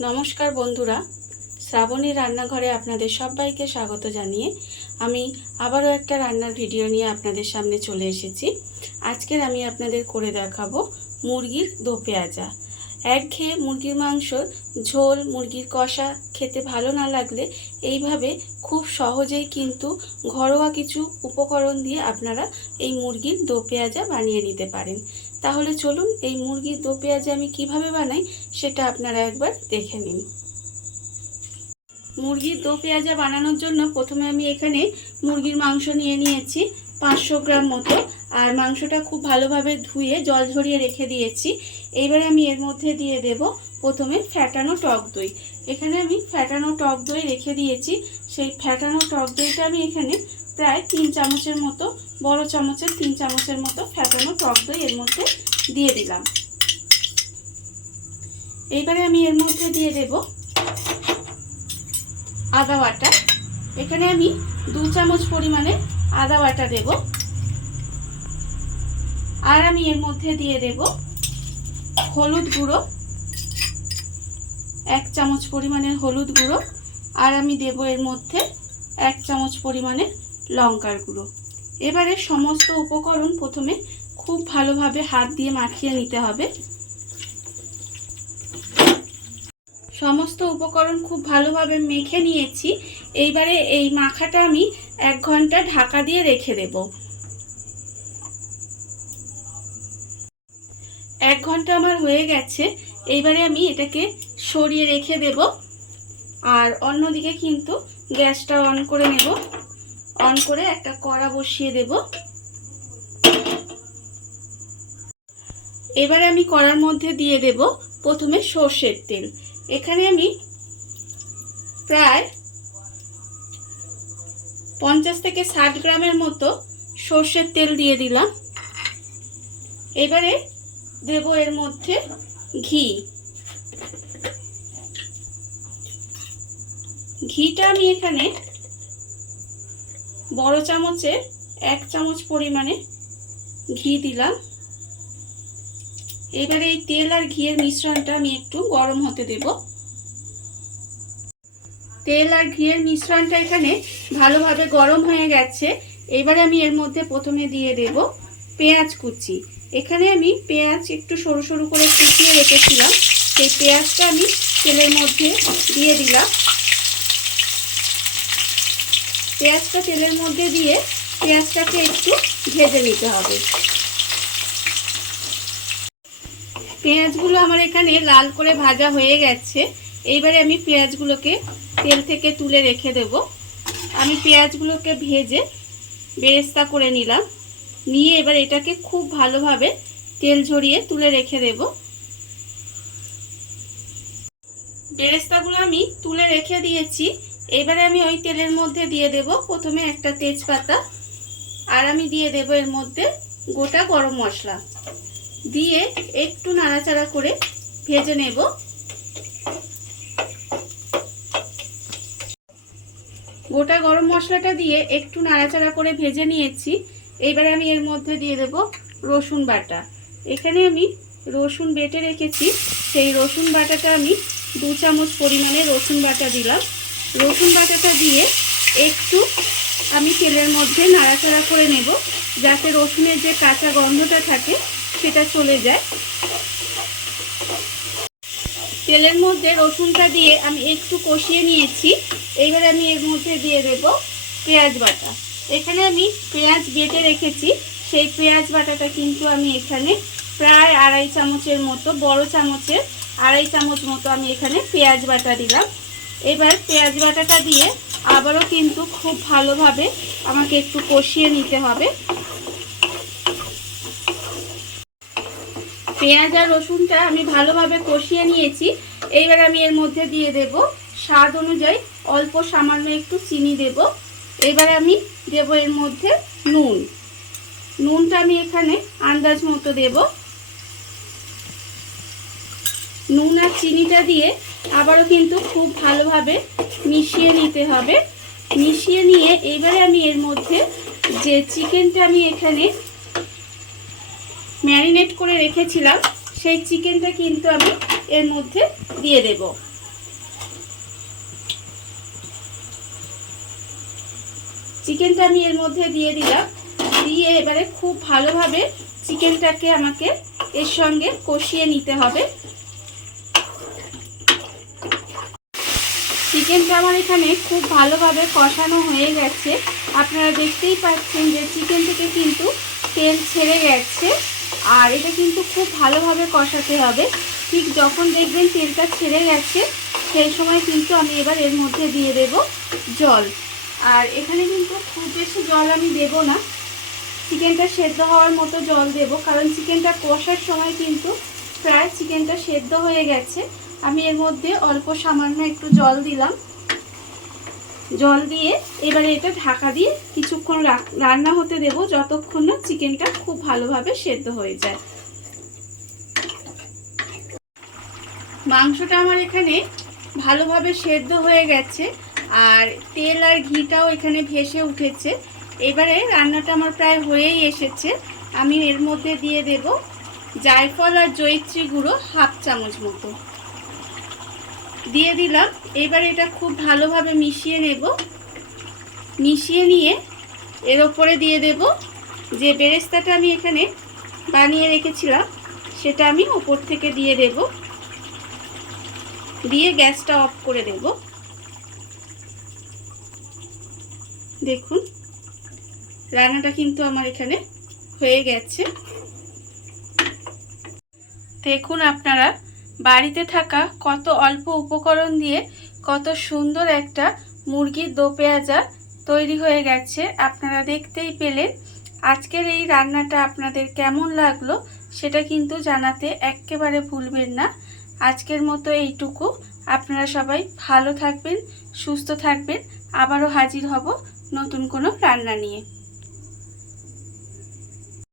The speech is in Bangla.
নমস্কার বন্ধুরা, শ্রাবণী রান্নাঘরে আপনাদের সবাইকে স্বাগত জানিয়ে আমি আবারও একটা রান্নার ভিডিও নিয়ে আপনাদের সামনে চলে এসেছি। আজকের আমি আপনাদের করে দেখাবো মুরগির দো পেঁয়াজা। একঘেয়ে মুরগির মাংস ঝোল, মুরগির কষা খেতে ভালো না লাগলে এইভাবে খুব সহজেই কিন্তু ঘরোয়া কিছু উপকরণ দিয়ে আপনারা এই মুরগির দো পেঁয়াজা বানিয়ে নিতে পারেন। তাহলে চলুন এই মুরগির দো পেঁয়াজা আমি কিভাবে বানাই সেটা আপনারা একবার দেখে নিন। মুরগির দো পেঁয়াজা বানানোর জন্য প্রথমে আমি এখানে মুরগির মাংস নিয়ে নিয়েছি 500 গ্রাম মতো, আর মাংসটা খুব ভালোভাবে ধুয়ে জল ঝরিয়ে রেখে দিয়েছি। এইবারে আমি এর মধ্যে দিয়ে দেব প্রথমে ফ্যাটানো টক দই। এখানে আমি ফ্যাটানো টক দই রেখে দিয়েছি। সেই ফ্যাটানো টক দইটা আমি এখানে প্রায় 3 চামচের মতো, বড় চামচের 3 চামচের মতো ফ্যাটানো টক দই এর মধ্যে দিয়ে দিলাম। এইবারে আমি এর মধ্যে দিয়ে দেব আদা বাটা। এখানে আমি 2 চামচ পরিমাণে আদা বাটা দেব। আর আমি এর মধ্যে দিয়ে দেব হলুদ গুঁড়ো, 1 চামচ পরিমাণের হলুদ গুঁড়ো। আর আমি দেব এর মধ্যে 1 চামচ পরিমাণের লঙ্কার গুঁড়ো। এবারে সমস্ত উপকরণ প্রথমে খুব ভালোভাবে হাত দিয়ে মাখিয়ে নিতে হবে। সমস্ত উপকরণ খুব ভালোভাবে মেখে নিয়েছি। এইবারে এই মাখাটা আমি 1 ঘন্টা ঢাকা দিয়ে রেখে দেব। 1 ঘন্টা আমার হয়ে গেছে। এইবারে আমি এটাকে সরিয়ে রেখে দেব। আর অন্যদিকে কিন্তু গ্যাসটা অন করে নেব। অন করে একটা কড়া বসিয়ে দেব। এবারে আমি কড়ার মধ্যে দিয়ে দেব প্রথমে সর্ষের তেল। এখানে আমি প্রায় 50 থেকে 60 গ্রামের মতো সর্ষের তেল দিয়ে দিলাম। এবারে দেব এর মধ্যে ঘি। ঘিটা আমি এখানে বড় চামচে 1 চামচ পরিমাণে ঘি দিলাম। এবারে এই তেল আর ঘিয়ের মিশ্রণটা আমি একটু গরম হতে দেব। তেল আর ঘিয়ের মিশ্রণটা এখানে ভালোভাবে গরম হয়ে গেছে। এবারে আমি এর মধ্যে প্রথমে দিয়ে দেব পেঁয়াজ কুচি। এখানে আমি পেঁয়াজ একটু সরু সরু করে কুচিয়ে রেখেছিলাম, সেই পেঁয়াজটা আমি তেলের মধ্যে দিয়ে দিলাম। পেঁয়াজটা তেলের মধ্যে দিয়ে পেঁয়াজটাকে একটু ভেজে নিতে হবে। পেঁয়াজগুলো আমার এখানে লাল করে ভাজা হয়ে গেছে। এইবারে আমি পেঁয়াজগুলোকে তেল থেকে তুলে রেখে দেব। আমি পেঁয়াজগুলোকে ভেজে বেরেস্তা করে নিলাম। নিয়ে এবার এটাকে খুব ভালোভাবে তেল ঝরিয়ে তুলে রেখে দেব। বেরেস্তাগুলো আমি তুলে রেখে দিয়েছি। এবারে আমি ওই তেলের মধ্যে দিয়ে দেব প্রথমে একটা তেজপাতা। আর আমি দিয়ে দেব এর মধ্যে গোটা গরম মশলা দিয়ে একটু নাড়াচাড়া করে ভেজে নেব। গোটা গরম মশলাটা দিয়ে একটু নাড়াচাড়া করে ভেজে নিয়েছি। এইবারে আমি এর মধ্যে দিয়ে দেব রসুন বাটা। এখানে আমি রসুন বেটে রেখেছি, সেই রসুন বাটাটা আমি 2 চামচ পরিমাণে রসুন বাটা দিলাম। রসুন বাটাটা দিয়ে একটু আমি তেলের মধ্যে নাড়াচাড়া করে নেব, যাতে রসুনের যে কাঁচা গন্ধটা থাকে সেটা চলে যায়। তেলের মধ্যে রসুনটা দিয়ে আমি একটু কষিয়ে নিয়েছি। এইবার আমি এর মধ্যে দিয়ে দেব পেঁয়াজ বাটা। এখানে আমি পেঁয়াজ বেটে রেখেছি, সেই পেঁয়াজ বাটাটা কিন্তু আমি এখানে প্রায় 2.5 চামচের মতো, বড় চামচের 2.5 চামচ মতো আমি এখানে পেঁয়াজ বাটা দিলাম। এবার পেঁয়াজ বাটাটা দিয়ে আবারও কিন্তু খুব ভালোভাবে আমাকে একটু কষিয়ে নিতে হবে। পেঁয়াজ আর রসুনটা আমি ভালোভাবে কষিয়ে নিয়েছি। এইবার আমি এর মধ্যে দিয়ে দেব স্বাদ অনুযায়ী অল্প সামান্য একটু চিনি দেব। এবারে আমি দেব এর মধ্যে নুন। নুনটা আমি এখানে আন্দাজ মতো দেব। নুন আর চিনিটা দিয়ে আবারও কিন্তু খুব ভালোভাবে মিশিয়ে নিতে হবে। মিশিয়ে নিয়ে এবারে আমি এর মধ্যে যে চিকেনটা আমি এখানে ম্যারিনেট করে রেখেছিলাম, সেই চিকেনটা কিন্তু আমি এর মধ্যে দিয়ে দেব। চিকেনটা আমি এর মধ্যে দিয়ে দিলাম। দিয়ে এবারে খুব ভালোভাবে চিকেনটাকে আমাকে এর সঙ্গে কষিয়ে নিতে হবে। চিকেনটা আমার এখানে খুব ভালোভাবে কষানো হয়ে গেছে। আপনারা দেখতেই পাচ্ছেন যে চিকেন থেকে কিন্তু তেল ছেড়ে গেছে। আর এটা কিন্তু খুব ভালোভাবে কষাতে হবে। ঠিক যখন দেখবেন তেলটা ছেড়ে গেছে সেই সময় কিন্তু আমি এবার এর মধ্যে দিয়ে দেব জল। আর এখানে কিন্তু খুব বেশি জল আমি দেব না, চিকেনটা সেদ্ধ হওয়ার মতো জল দেব, কারণ চিকেনটা কষার সময় কিন্তু প্রায় চিকেনটা সেদ্ধ হয়ে গেছে। আমি এর মধ্যে অল্প সামান্য একটু জল দিলাম। জল দিয়ে এবারে এটা ঢাকা দিয়ে কিছুক্ষণ রান্না হতে দেব, যতক্ষণ না চিকেনটা খুব ভালোভাবে সেদ্ধ হয়ে যায়। মাংসটা আমার এখানে ভালোভাবে সেদ্ধ হয়ে গেছে আর তেল আর ঘিটাও এখানে ভেসে উঠেছে। এবারে রান্নাটা আমার প্রায় হয়েই এসেছে। আমি এর মধ্যে দিয়ে দেব জায়ফল আর জয়িত্রী গুঁড়ো 1/2 চামচ মতো দিয়ে দিলাম। এবার এটা খুব ভালোভাবে মিশিয়ে নেব। মিশিয়ে নিয়ে এর ওপরে দিয়ে দেব যে বেরেস্তাটা আমি এখানে বানিয়ে রেখেছিলাম, সেটা আমি ওপর থেকে দিয়ে দেব। দিয়ে গ্যাসটা অফ করে দেব। দেখুন রান্নাটা কিন্তু আমার এখানে হয়ে গেছে। দেখুন আপনারা বাড়িতে থাকা কত অল্প উপকরণ দিয়ে কত সুন্দর একটা মুরগির দো পেঁয়াজা তৈরি হয়ে গেছে। আপনারা দেখতেই পেলেন। আজকের এই রান্নাটা আপনাদের কেমন লাগলো সেটা কিন্তু জানাতে একেবারে ভুলবেন না। আজকের মতো এইটুকু। আপনারা সবাই ভালো থাকবেন, সুস্থ থাকবেন। আবারও হাজির হব নতুন কোনো রান্না নিয়ে।